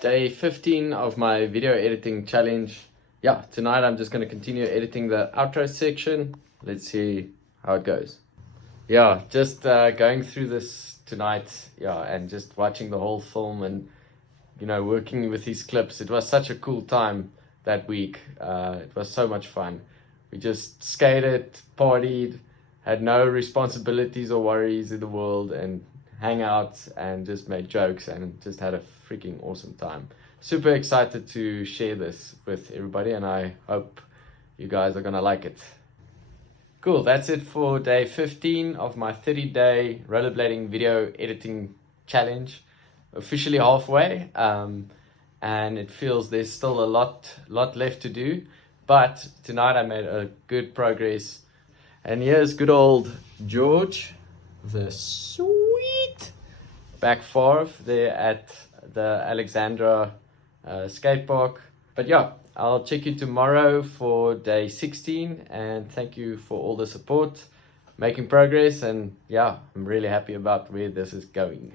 Day 15 of my video editing challenge. Yeah, tonight I'm just going to continue editing the outro section. Let's see how it goes. Yeah, just going through this tonight, yeah, and just watching the whole film and, working with these clips. It was such a cool time that week. It was so much fun. We just skated, partied, had no responsibilities or worries in the world, and hang out and just made jokes and just had a freaking awesome time. Super excited to share this with everybody, and I hope you guys are gonna like it. Cool, that's it for day 15 of my 30-day rollerblading video editing challenge. Officially halfway, and it feels there's still a lot left to do, but tonight I made a good progress. And here's good old George, the sweet back fourth there at the Alexandra skate park. But yeah, I'll check you tomorrow for day 16, and thank you for all the support, making progress, and yeah, I'm really happy about where this is going.